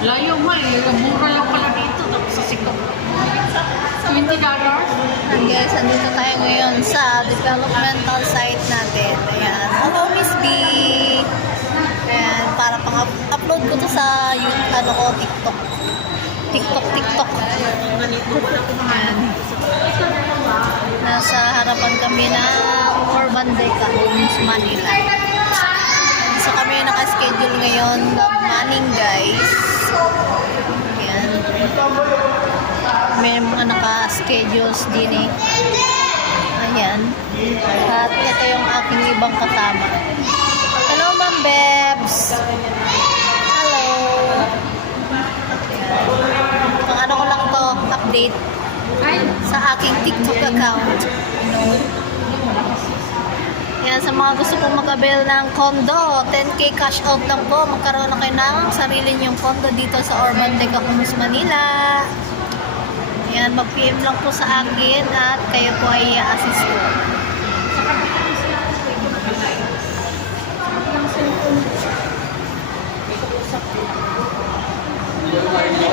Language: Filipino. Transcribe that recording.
Layo mo eh. Mura lang pala dito. Tapos sa Sikop. $20. Guys, andito tayo ngayon sa developmental site natin. Ayan. Hello, Miss B. Ayan, para pang-upload ko to sa TikTok. TikTok. Ayan. Nasa harapan kami ng Urban Deca Homes, Manila. So kami naka-schedule ngayon mag-manning, guys. Ayan. May mga naka-schedules din eh. Ayan. At ito yung aking ibang kasama. Hello, Ma'am Bebs. Hello. Ayan. Pang ano ko lang to, update sa aking TikTok account. Yan, sa mga gusto pong mag-avail ng condo, 10K cash out lang po. Magkaroon na kayo ng sarili niyong condo dito sa Urban Deca Homes, Manila. Yan, mag-PM lang po sa akin at kayo po ay i-assist ko.